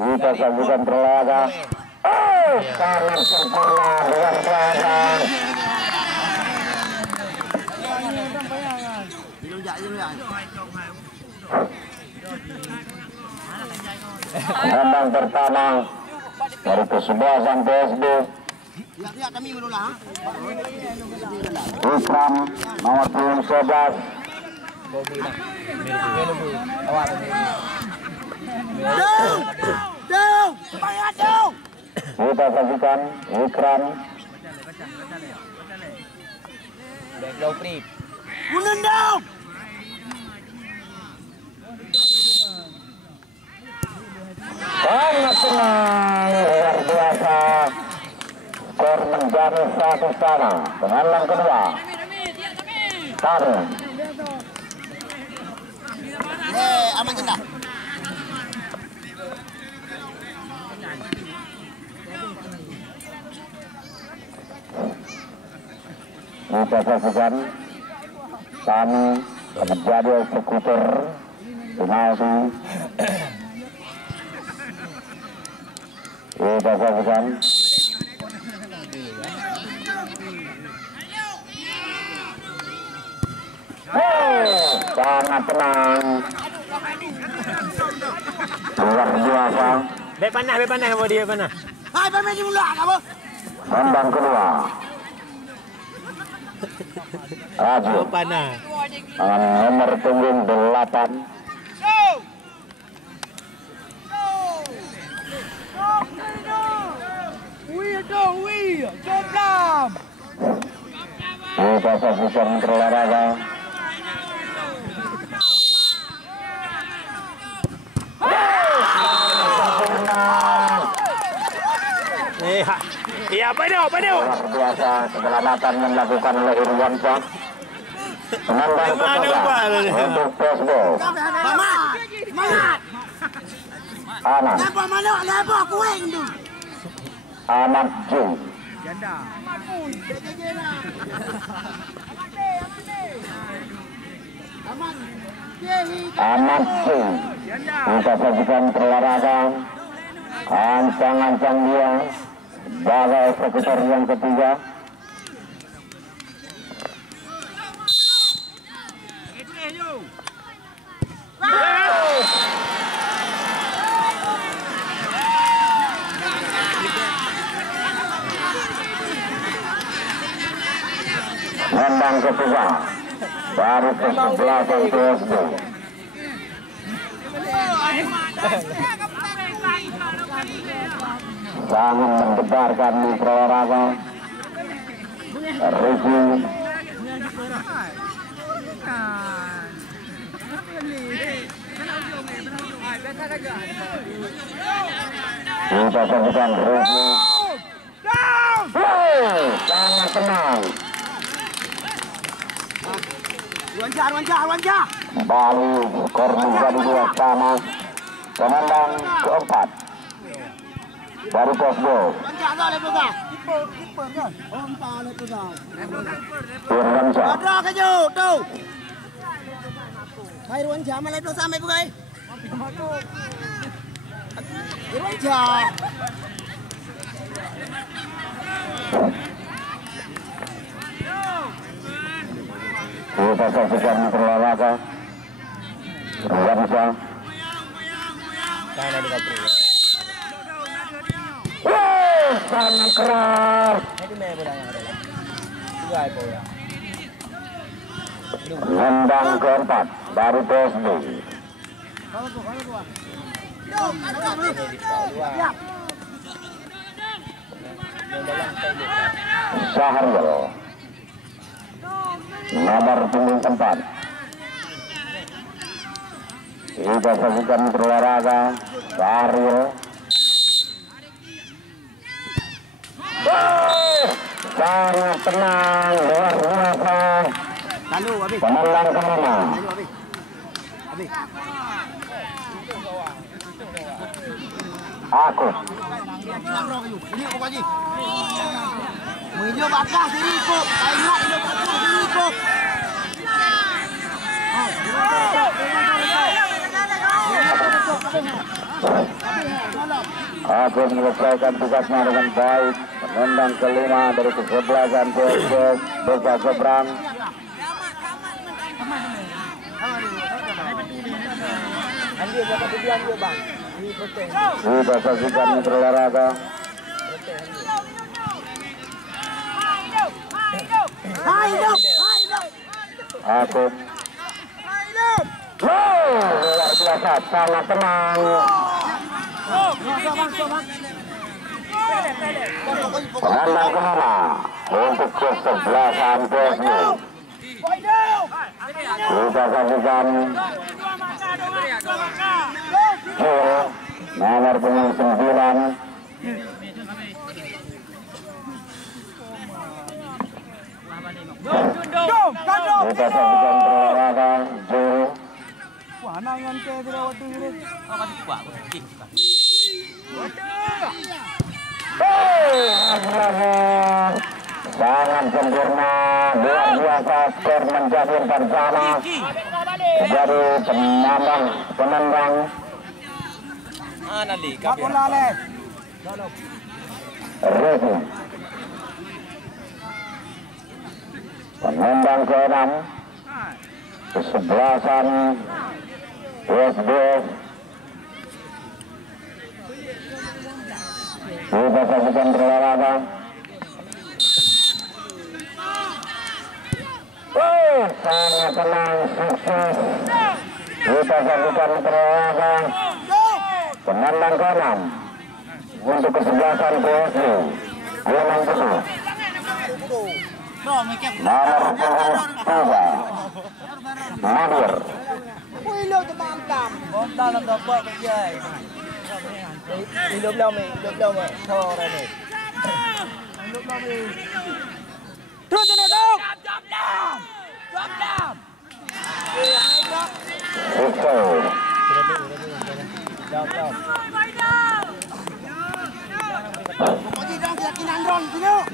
Kita saksikan berlaga. Oh, sangat sempurna, luar biasa. Gelandang pertama dari kesebelasan PSB. Ikram nomor 11. Kita saksikan Ikram. Sangat senang, luar biasa. Skor menjadi 1-1. Gelandang kedua. Tarung. Aman jendah. Kita saksikan kami menjadi eksekutor penalti. Kita saksikan sangat tenang, luar biasa. Bek panas sama dia panas. Hai, pemain di mula kamu. Gelandang kedua. Raju Panas. nomor punggung 8. Kita saksikan berolahraga. Iya, apa dia? Luar biasa keselamatan yang dilakukan oleh Irwansyah. Gelandang kedua untuk baseball. Semangat. Aman. Nampak mana? Nampak kuing tu. Ahmad Jung. Ahmad Jung. Kita saksikan berolahraga. Ancang-ancang dia sebagai eksekutor yang ketiga. Gelandang ketiga dari kesebelasan PSB. Sangat mendebarkan di berolahraga. Review. Kita saksikan review. Sangat tenang. Ruanja. Kembali skor menjadi 2-2. Gelandang keempat dari baseball. Irwansyah. Ada keju tu. Hai Ruanja, malai tu sampai bukai. Ruanja. Kita saksikan berolahraga. Irwansyah. Sangat keras. Gelandang keempat dari PSB. Saharil nomor punggung 4. Kita saksikan berolahraga. Saharil sangat tenang, luar biasa. Gelandang kelima. Agus. Menghijau bakar sini ikut. Ingat hijau bakar sini ikut. Agung menyelesaikan tugasnya dengan baik, menendang kelima dari kesebelasan PSBS Desa Seberang. Sudah saksikan Mitra Olahraga. Agung luar biasa, sangat tenang. Penandang kelima untuk kesebelasan PSB. Kita saksikan nomor punggung 9. Kita saksikan berolahraga Juru. Sangat sempurna, luar biasa, skor menjadikan sama. Jadi penendang. Resi. Penendang ke-6 kesebelasan PSBS. Kita saksikan berolahraga. Sangat tenang, sukses. Kita saksikan berolahraga. Penendang ke-6 untuk kesebelasan PSB. Gelang putih. Nomor punggung 3 Nadir.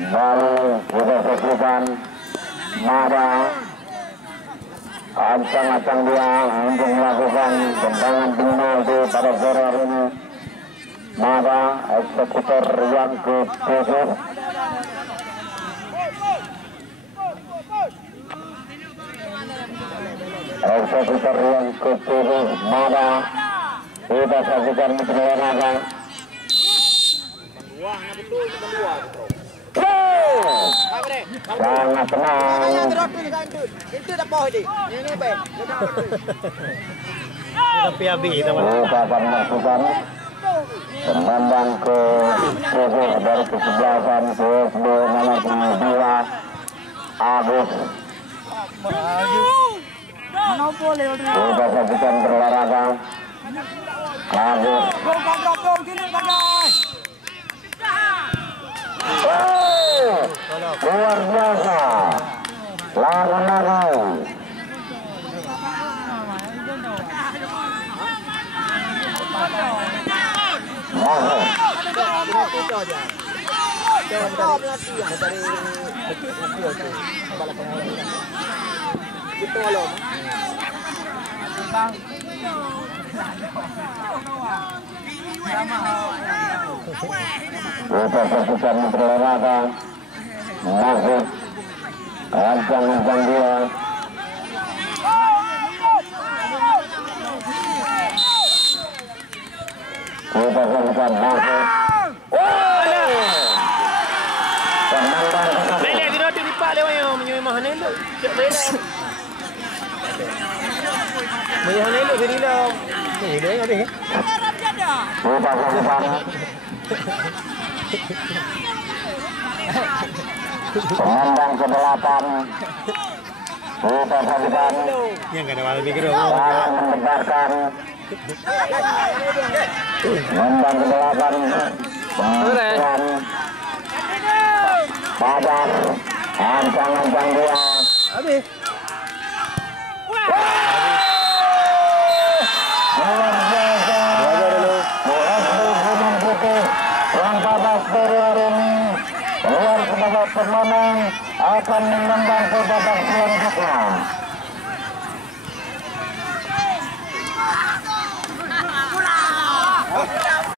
Baru kita saksikan Mada ancang-ancang dia untuk melakukan tendangan penalti pada sore hari ini. Mada eksekutor yang ke-7. Eksekutor yang ke-7 Mada. Kita saksikan Mitra Olahraga. Sangat tenang. Kita akan melakukan penendang ke tujuh dari kesebelasan PSB nomor 2 Agus. Kita saksikan berolahraga Agus. Luar biasa, lari-lari. Kita saksikan berolahraga masuk ancang-ancang dia. Kita saksikan masuk. Belek dia tu lipat lewat yang menyemah ni tu. Cek belek. Menyemah ni tu jadi dah. Ni dia yang habis. Kita saksikan penendang ke-8. Kita saksikan yang kada wala pikir sangat mendebarkan. Penendang ke-8 penendang Padang ancang-ancang dia. habis. Luar biasa. Gunung Putih yang pada sore hari ini keluar sebagai pemenang akan menembang ke babak selanjutnya.